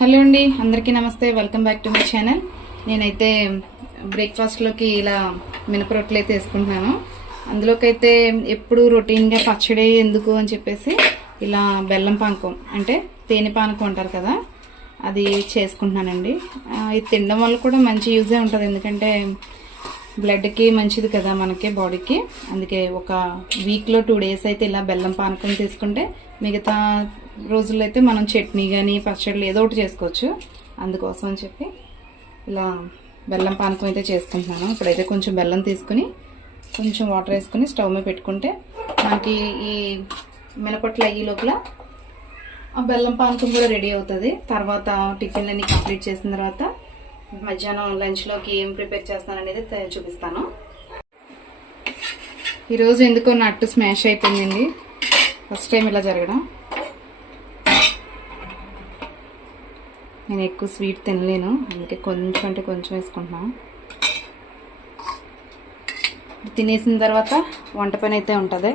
Hello అండి, అందరికీ నమస్తే. Welcome back to my channel. నేనైతే బ్రేక్ఫాస్ట్లోకి ఇలా మినపరొట్టెలు అయితే వేసుకుంటున్నాను. అందులోకి అయితే ఎప్పుడు రొటీన్గా పచ్చడి ఎందుకు అని చెప్పేసి ఇలా బెల్లం పానకం అంటే తేనె పానకం అంటారు కదా, అది చేసుకుంటున్నానండి. ఇది తినడం వల్ల కూడా మంచి యూజే ఉంటుంది, ఎందుకంటే బ్లడ్కి మంచిది కదా మనకి, బాడీకి. అందుకే ఒక వీక్లో 2 days అయితే ఇలా బెల్లం పానకం తీసుకుంటే మిగతా రోజుల్లో అయితే మనం చట్నీ కానీ పచ్చళ్ళు ఏదో ఒకటి చేసుకోవచ్చు. అందుకోసం అని చెప్పి ఇలా బెల్లం పానకం అయితే చేసుకుంటున్నాను. ఇప్పుడైతే కొంచెం బెల్లం తీసుకుని కొంచెం వాటర్ వేసుకుని స్టవ్ మీద పెట్టుకుంటే మనకి ఈ మినపట్లు అయ్యే లోపల ఆ బెల్లం పానకం కూడా రెడీ అవుతుంది. తర్వాత టిఫిన్లన్నీ కంప్లీట్ చేసిన తర్వాత మధ్యాహ్నం లంచ్లోకి ఏం ప్రిపేర్ చేస్తాను అనేది చూపిస్తాను. ఈరోజు ఎందుకో నట్టు స్మాష్ అయిపోయిందండి, ఫస్ట్ టైం ఇలా జరగడం. నేను ఎక్కువ స్వీట్ తినలేను, అందుకే కొంచెం అంటే కొంచెం వేసుకుంటున్నాను. తినేసిన తర్వాత వంట పని అయితే ఉంటుంది.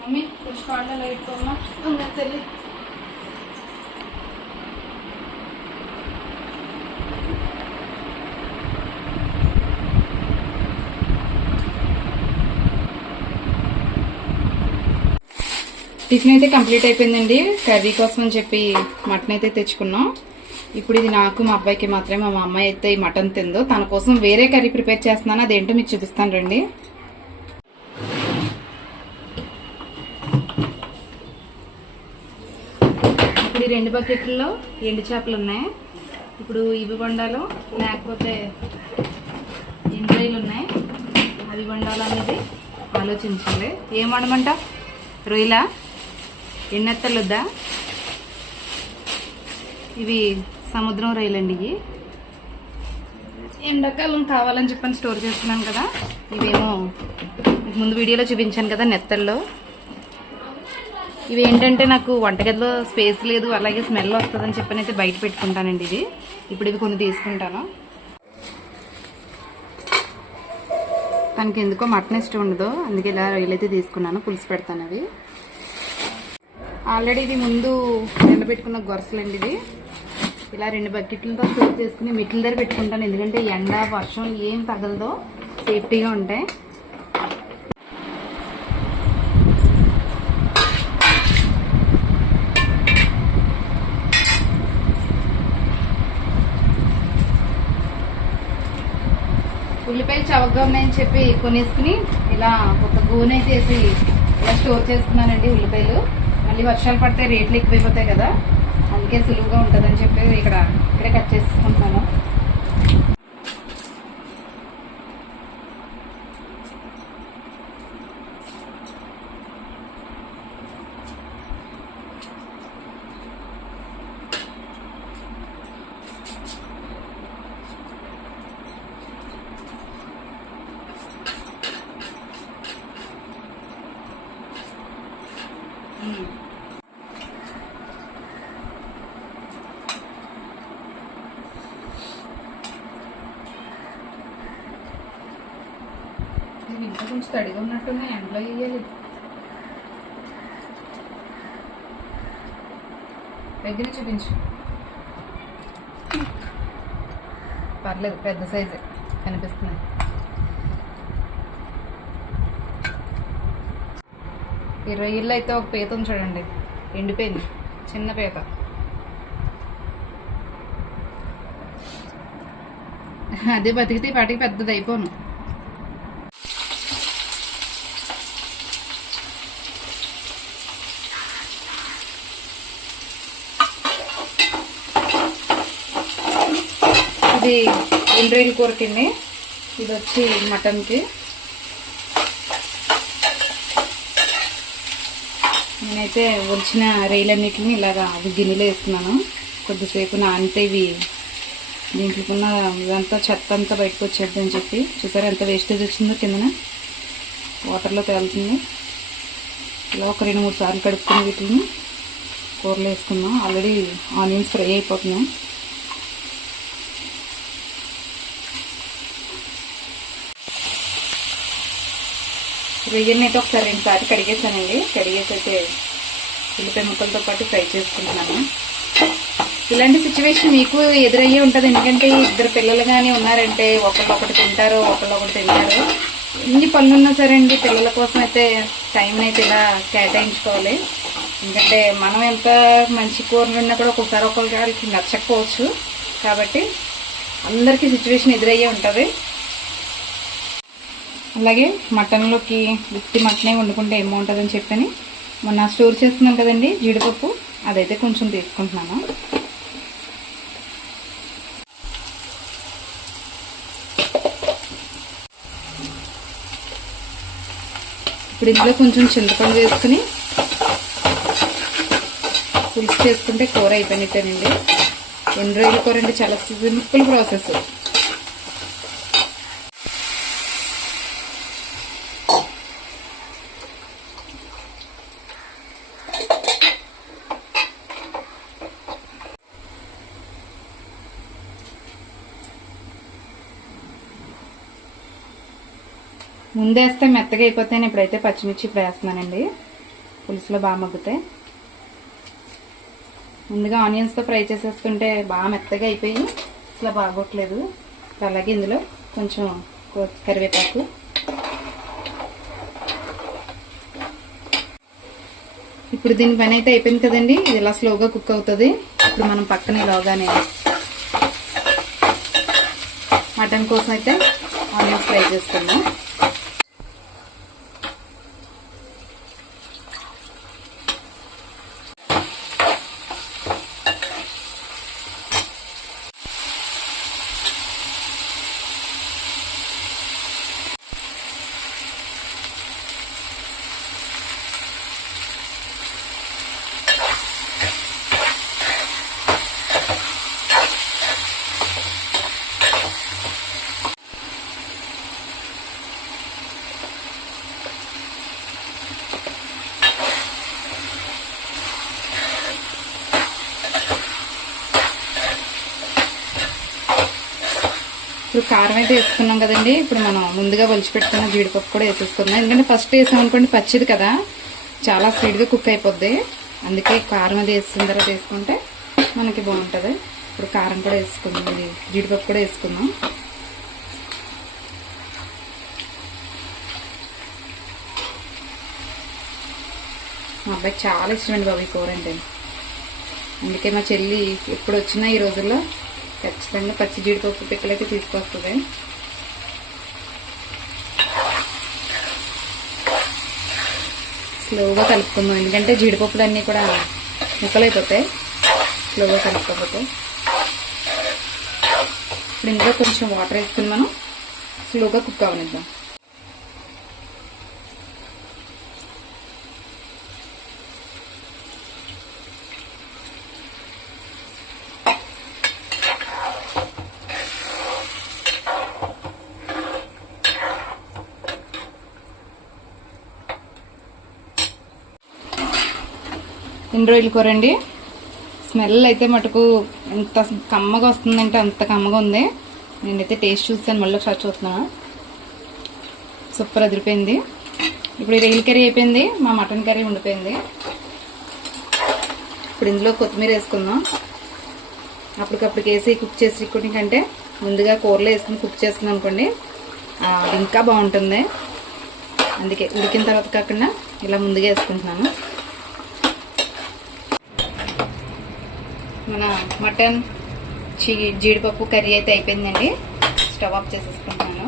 మమ్మీ కొంచెం పాటలు పెట్టుకోమా తెలి. టిఫిన్ అయితే కంప్లీట్ అయిపోయిందండి. కర్రీ కోసం అని చెప్పి మటన్ అయితే తెచ్చుకున్నాం. ఇప్పుడు ఇది నాకు మా అబ్బాయికి మాత్రమే, మా అమ్మాయి అయితే ఈ మటన్ తిందో. తన కోసం వేరే కర్రీ ప్రిపేర్ చేస్తున్నాను, అదేంటో మీకు చూపిస్తాను రండి. ఇప్పుడు 2 బకెట్లలో ఎండు చేపలు ఉన్నాయి. ఇప్పుడు ఇవి వండాలో లేకపోతే ఎండ్రాయిలు ఉన్నాయి, అవి వండాలో అనేది ఆలోచించాలి. ఏం వండమంటావు? రొయ్యలా, ఎన్నెత్తలుద్దా? ఇవి సముద్రం రొయ్యలండి. ఇవి ఎండాకాలం కావాలని చెప్పని స్టోర్ చేస్తున్నాను కదా. ఇవేమో ముందు వీడియోలో చూపించాను కదా నెత్తల్లో. ఇవి ఏంటంటే నాకు వంటగదిలో స్పేస్ లేదు, అలాగే స్మెల్ వస్తుందని చెప్పని అయితే బయట పెట్టుకుంటానండి. ఇది ఇప్పుడు ఇవి కొన్ని తీసుకుంటాను. తనకి ఎందుకో మటన్ ఇష్టం ఉండదు, అందుకే ఇలా రొయ్యలు అయితే తీసుకున్నాను. పులుసు పెడతాను. అవి ఆల్రెడీ ఇది ముందు ఎండబెట్టుకున్న గొరసలండి. ఇది ఇలా 2 బకెట్లతో స్టోర్ చేసుకుని మిట్ల దగ్గర పెట్టుకుంటాను, ఎందుకంటే ఎండ వర్షం ఏం తగలదో, సేఫ్టీగా ఉంటాయి. ఉల్లిపాయలు చవకగా ఉన్నాయని చెప్పి కొనేసుకుని ఇలా ఒక గోనె అయితే వేసి ఇలా స్టోర్ చేసుకున్నానండి. ఉల్లిపాయలు మళ్ళీ వర్షాలు పడితే రేట్లు ఎక్కువైపోతాయి కదా, అందుకే సులువుగా ఉంటుందని చెప్పి ఇక్కడే కట్ చేసుకుంటున్నాను. ఇంకా కొంచెం తడిగా ఉన్నట్టున్నా, ఎండలో వేయాలి. దగ్గర చూపించు. పర్లేదు, పెద్ద సైజే కనిపిస్తుంది. ఈ రొయ్యల్లో అయితే ఒక పీత ఉంది చూడండి, ఎండిపోయింది, చిన్న పీత. అదే బతికితే పాటికి పెద్దది అయిపోను. ఇది ఎండ్రాయిల్ కూరకండి, ఇది వచ్చి మటన్కి. నేనైతే వచ్చిన రొయ్యలన్నిటిని ఇలాగా గిన్నెలో వేస్తున్నాను. కొద్దిసేపు నానితే ఇవి దీంట్లో ఉన్న ఇదంతా చెత్త అంతా బయటకు వచ్చేద్ది అని చెప్పి. చూసారా ఎంత వేస్టేజ్ వచ్చిందో, కిందన వాటర్లో తేలుతుంది. ఇలా ఒక 2-3 సార్లు కడుక్కుని వీటిని కూరలో వేసుకున్నాం. ఆల్రెడీ ఆనియన్స్ ఫ్రై అయిపోతున్నాయి. రొయ్యల్ని అయితే ఒకసారి 2 సార్లు కడిగేసానండి. కడిగేసి అయితే ఉల్లిపాయ ముక్కలతో పాటు ఫ్రై చేసుకుంటున్నాను. ఇలాంటి సిచ్యువేషన్ మీకు ఎదురయ్యే ఉంటుంది. ఎందుకంటే ఇద్దరు పిల్లలు కానీ ఉన్నారంటే ఒకళ్ళు ఒకటి తింటారు, ఒకళ్ళు ఒకటి తింటారు. ఎన్ని పనులు ఉన్నా సరే అండి పిల్లల కోసం అయితే టైం అయితే ఇలా కేటాయించుకోవాలి. ఎందుకంటే మనం ఎంత మంచి కూరలు ఉన్నా కూడా ఒక్కొక్కసారి ఒకరికి నచ్చకపోవచ్చు. కాబట్టి అందరికీ సిచ్యువేషన్ ఎదురయ్యే ఉంటుంది. అలాగే మటన్లోకి ఉత్తి మటనే వండుకుంటే ఏమవుతుందని చెప్పని మొన్న స్టోర్ చేస్తున్నాం కదండి జీడిపప్పు, అదైతే కొంచెం తీసుకుంటున్నాను. ఇప్పుడు ఇందులో కొంచెం చింతపండు వేసుకుని పులుసు చేసుకుంటే కూర అయిపోయినట్టేనండి. 2 రోజుల కూర అంటే చాలా సింపుల్ ప్రాసెస్. ముందేస్తే మెత్తగా అయిపోతాయి. ఇప్పుడైతే పచ్చిమిర్చి ఇప్పుడు వేస్తున్నానండి. పులుసులో బాగా మగ్గుతాయి. ముందుగా ఆనియన్స్తో ఫ్రై చేసేసుకుంటే బాగా మెత్తగా అయిపోయి అసలు బాగోట్లేదు. అలాగే ఇందులో కొంచెం కరివేపాకు, ఇప్పుడు దీని పని అయితే అయిపోయింది కదండి. ఇది ఇలా స్లోగా కుక్ అవుతుంది. ఇప్పుడు మనం పక్కన లోగానే మటన్ కోసం అయితే ఆనియన్స్ ఫ్రై చేసుకుందాం. ఇప్పుడు కారం అయితే వేసుకున్నాం కదండి. ఇప్పుడు మనం ముందుగా ఒలిచిపెట్టుకున్న జీడిపప్పు కూడా వేసేసుకుందాం. ఎందుకంటే ఫస్ట్ వేసామనుకోండి పచ్చిది కదా, చాలా స్పీడ్గా కుక్ అయిపోద్ది. అందుకే కారం అది వేసిన తర్వాత వేసుకుంటే మనకి బాగుంటుంది. ఇప్పుడు కారం కూడా వేసుకుందాం, జీడిపప్పు కూడా వేసుకుందాం. మా అబ్బాయికి చాలా ఇష్టమండి బాబు ఈ కూర అంటే. అందుకే మా చెల్లి ఎప్పుడు వచ్చినా ఈ రోజుల్లో ఖచ్చితంగా పచ్చి జీడిపప్పు పిక్కలైతే తీసుకొస్తుంది. స్లోగా కలుపుకుందాం, ఎందుకంటే జీడిపప్పులు అన్నీ కూడా ముక్కలైపోతాయి స్లోగా కలుపుకోకపోతే. ఇప్పుడు ఇందులో కొంచెం వాటర్ వేసుకుని మనం స్లోగా కుక్ అవనిద్దాం. ఎన్ని రోజుల కూర అండి. స్మెల్ అయితే మటుకు ఎంత కమ్మగా వస్తుందంటే అంత కమ్మగా ఉంది. నేనైతే టేస్ట్ చూస్తాను, మళ్ళీ ఒకసారి చూస్తున్నాను. సూపర్ అదిరిపోయింది. ఇప్పుడు రొయ్యల కర్రీ అయిపోయింది, మా మటన్ కర్రీ ఉండిపోయింది. ఇప్పుడు ఇందులో కొత్తిమీర వేసుకుందాం. అప్పటికప్పుడు వేసి కుక్ చేసుకోవడం కంటే ముందుగా కూరలో వేసుకుని కుక్ చేసుకున్నాం అనుకోండి ఇంకా బాగుంటుంది. అందుకే ఉడికిన తర్వాత కాకుండా ఇలా ముందుగా వేసుకుంటున్నాను. మన మటన్ జీడిపప్పు కర్రీ అయితే అయిపోయిందండి. స్టవ్ ఆఫ్ చేసేసుకుంటున్నాను.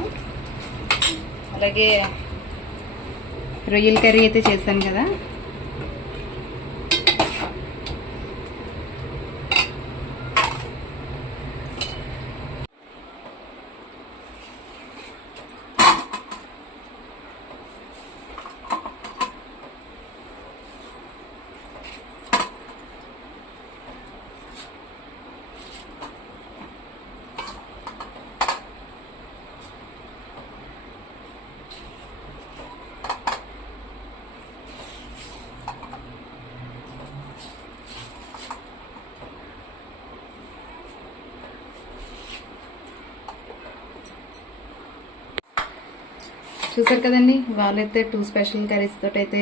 అలాగే రొయ్యల కర్రీ అయితే చేశాను కదా, చూసారు కదండి. వాళ్ళైతే 2 స్పెషల్ కర్రీస్ తోటి అయితే